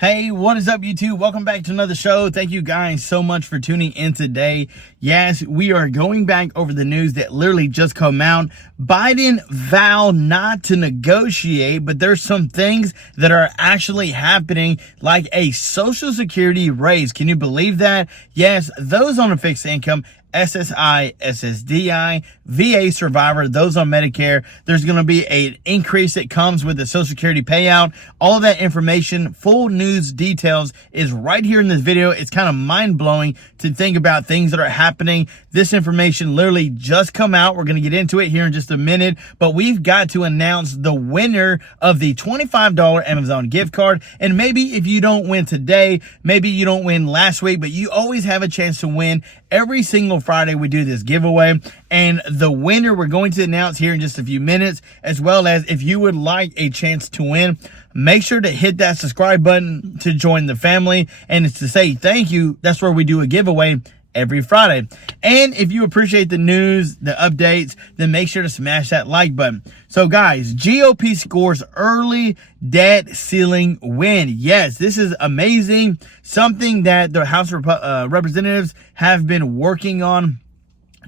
Hey, what is up, YouTube? Welcome back to another show. Thank you guys so much for tuning in today. Yes, we are going back over the news that literally just come out. Biden vowed not to negotiate, but there's some things that are actually happening, like a Social Security raise. Can you believe that? Yes, those on a fixed income, SSI, SSDI, VA survivor, those on Medicare, there's going to be an increase that comes with the Social Security payout. All that information, full news details is right here in this video. It's kind of mind-blowing to think about things that are happening. This information literally just come out. We're going to get into it here in just a minute, but we've got to announce the winner of the $25 Amazon gift card. And maybe if you don't win today, maybe you don't win last week, but you always have a chance to win. Every single Friday we do this giveaway, and the winner we're going to announce here in just a few minutes, as well as if you would like a chance to win, make sure to hit that subscribe button to join the family. And it's to say thank you. That's where we do a giveaway every Friday. And if you appreciate the news, the updates, then make sure to smash that like button. So guys, GOP scores early debt ceiling win. Yes, this is amazing. Something that the House of Representatives have been working on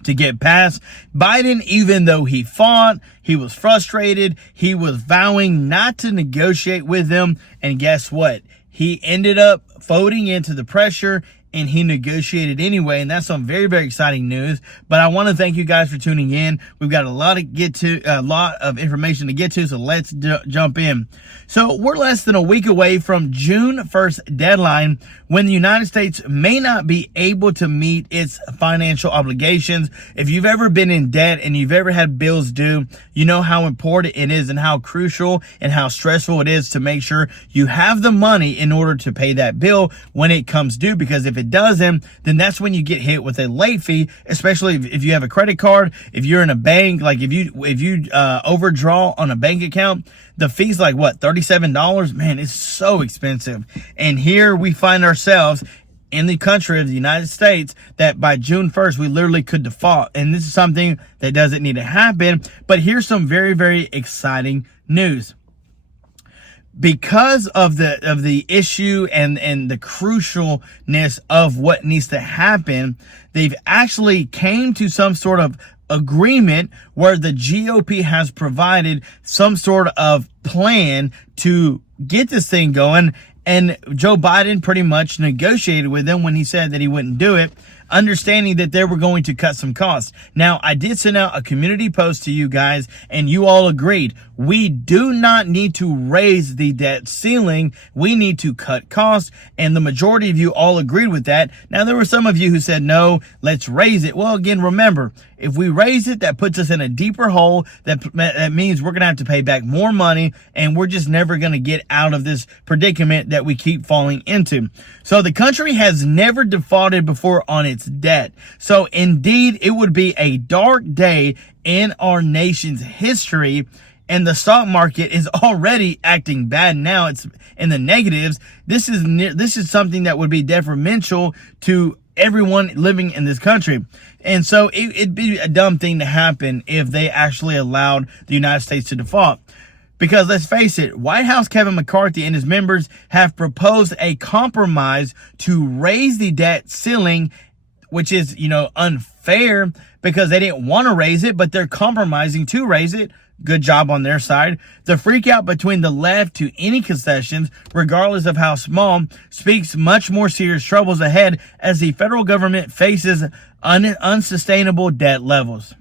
to get past. Biden, even though he fought, he was frustrated, he was vowing not to negotiate with them. And guess what? He ended up folding into the pressure and he negotiated anyway, and that's some very, very exciting news. But I want to thank you guys for tuning in. We've got a lot of information to get to, so let's jump in. So we're less than a week away from June 1st deadline, when the United States may not be able to meet its financial obligations. If you've ever been in debt and you've ever had bills due, you know how important it is and how crucial and how stressful it is to make sure you have the money in order to pay that bill when it comes due, because if it doesn't, then that's when you get hit with a late fee, especially if you have a credit card, if you're in a bank, like if you overdraw on a bank account, the fee's like what, $37? Man, it's so expensive. And here we find ourselves in the country of the United States that by June 1st, we literally could default. And this is something that doesn't need to happen. But here's some very, very exciting news. Because of the issue and the crucialness of what needs to happen, they've actually came to some sort of agreement where the GOP has provided some sort of plan to get this thing going. And Joe Biden pretty much negotiated with them when he said that he wouldn't do it, understanding that they were going to cut some costs. Now, I did send out a community post to you guys, and you all agreed. We do not need to raise the debt ceiling. We need to cut costs, and the majority of you all agreed with that. Now, there were some of you who said, no, let's raise it. Well, again, remember, if we raise it, that puts us in a deeper hole. That means we're going to have to pay back more money, and we're just never going to get out of this predicament that we keep falling into. So the country has never defaulted before on its debt. So indeed, it would be a dark day in our nation's history. And the stock market is already acting bad now. It's in the negatives. This is something that would be detrimental to everyone living in this country. And so it'd be a dumb thing to happen if they actually allowed the United States to default. Because let's face it, White House Kevin McCarthy and his members have proposed a compromise to raise the debt ceiling, which is, unfair because they didn't want to raise it, but they're compromising to raise it. Good job on their side. The freak out between the left to any concessions, regardless of how small, speaks much more serious troubles ahead as the federal government faces unsustainable debt levels.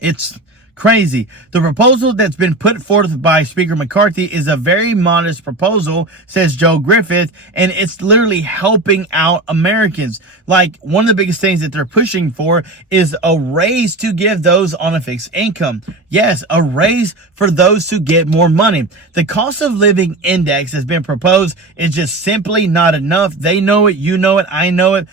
It's crazy. The proposal that's been put forth by Speaker McCarthy is a very modest proposal, says Joe Griffith, and it's literally helping out Americans. Like, one of the biggest things that they're pushing for is a raise to give those on a fixed income. Yes, a raise for those who get more money. The cost of living index has been proposed. It's just simply not enough. They know it. You know it. I know it.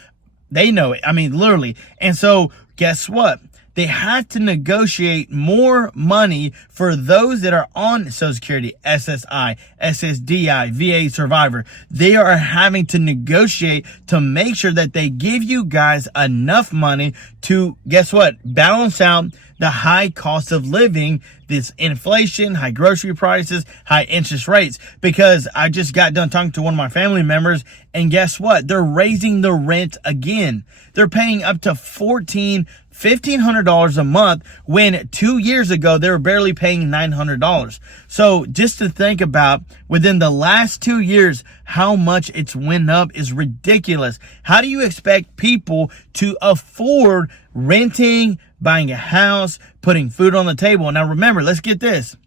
They know it. I mean, literally. And so guess what? they have to negotiate more money for those that are on Social Security, SSI, SSDI, VA survivor. They are having to negotiate to make sure that they give you guys enough money to, guess what, balance out the high cost of living, this inflation, high grocery prices, high interest rates. Because I just got done talking to one of my family members, and guess what? They're raising the rent again. They're paying up to $1,500 a month when 2 years ago they were barely paying $900. So just to think about within the last 2 years, how much it's went up is ridiculous. How do you expect people to afford renting, buying a house, putting food on the table? Now remember, let's get this.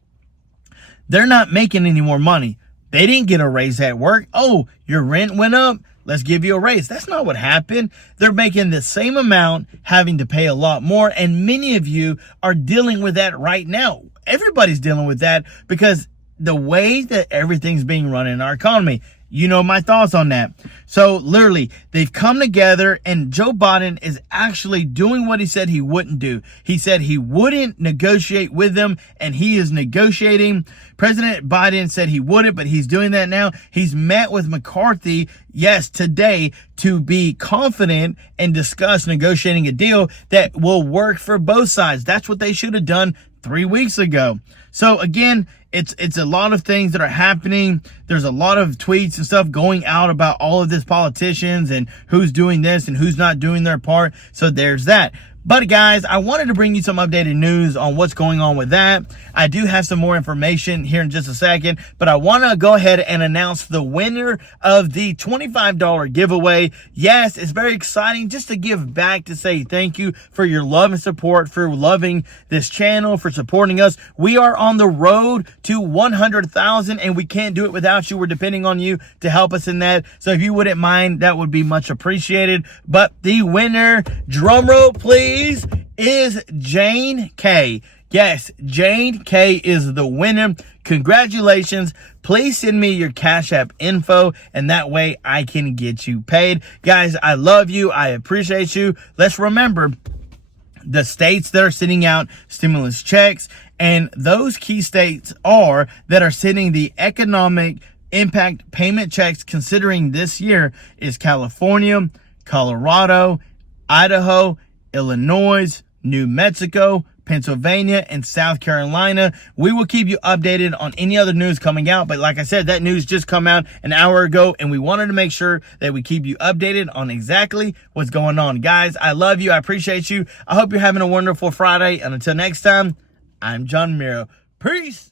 They're not making any more money. They didn't get a raise at work. Oh, your rent went up, let's give you a raise. That's not what happened. They're making the same amount, having to pay a lot more. And many of you are dealing with that right now. Everybody's dealing with that because the way that everything's being run in our economy. You know my thoughts on that. So literally, they've come together, and Joe Biden is actually doing what he said he wouldn't do. He said he wouldn't negotiate with them, and he is negotiating. President Biden said he wouldn't, but he's doing that now. He's met with McCarthy, yes, today, to be confident and discuss negotiating a deal that will work for both sides. That's what they should have done 3 weeks ago. So again, it's a lot of things that are happening. There's a lot of tweets and stuff going out about all of this politicians and who's doing this and who's not doing their part. So there's that. But guys, I wanted to bring you some updated news on what's going on with that. I do have some more information here in just a second, but I want to go ahead and announce the winner of the $25 giveaway. Yes, it's very exciting just to give back, to say thank you for your love and support, for loving this channel, for supporting us. We are on the road to 100,000, and we can't do it without you. We're depending on you to help us in that. So if you wouldn't mind, that would be much appreciated. But the winner, drum roll please, is Jane K. Yes, Jane K is the winner. Congratulations. Please send me your Cash App info, and that way I can get you paid. Guys, I love you. I appreciate you. Let's remember the states that are sending out stimulus checks, and those key states that are sending the economic impact payment checks considering this year is California, Colorado, Idaho, Illinois, New Mexico, Pennsylvania, and South Carolina. We will keep you updated on any other news coming out. But like I said, that news just come out an hour ago, and we wanted to make sure that we keep you updated on exactly what's going on. Guys, I love you. I appreciate you. I hope you're having a wonderful Friday. And until next time, I'm John Miro. Peace.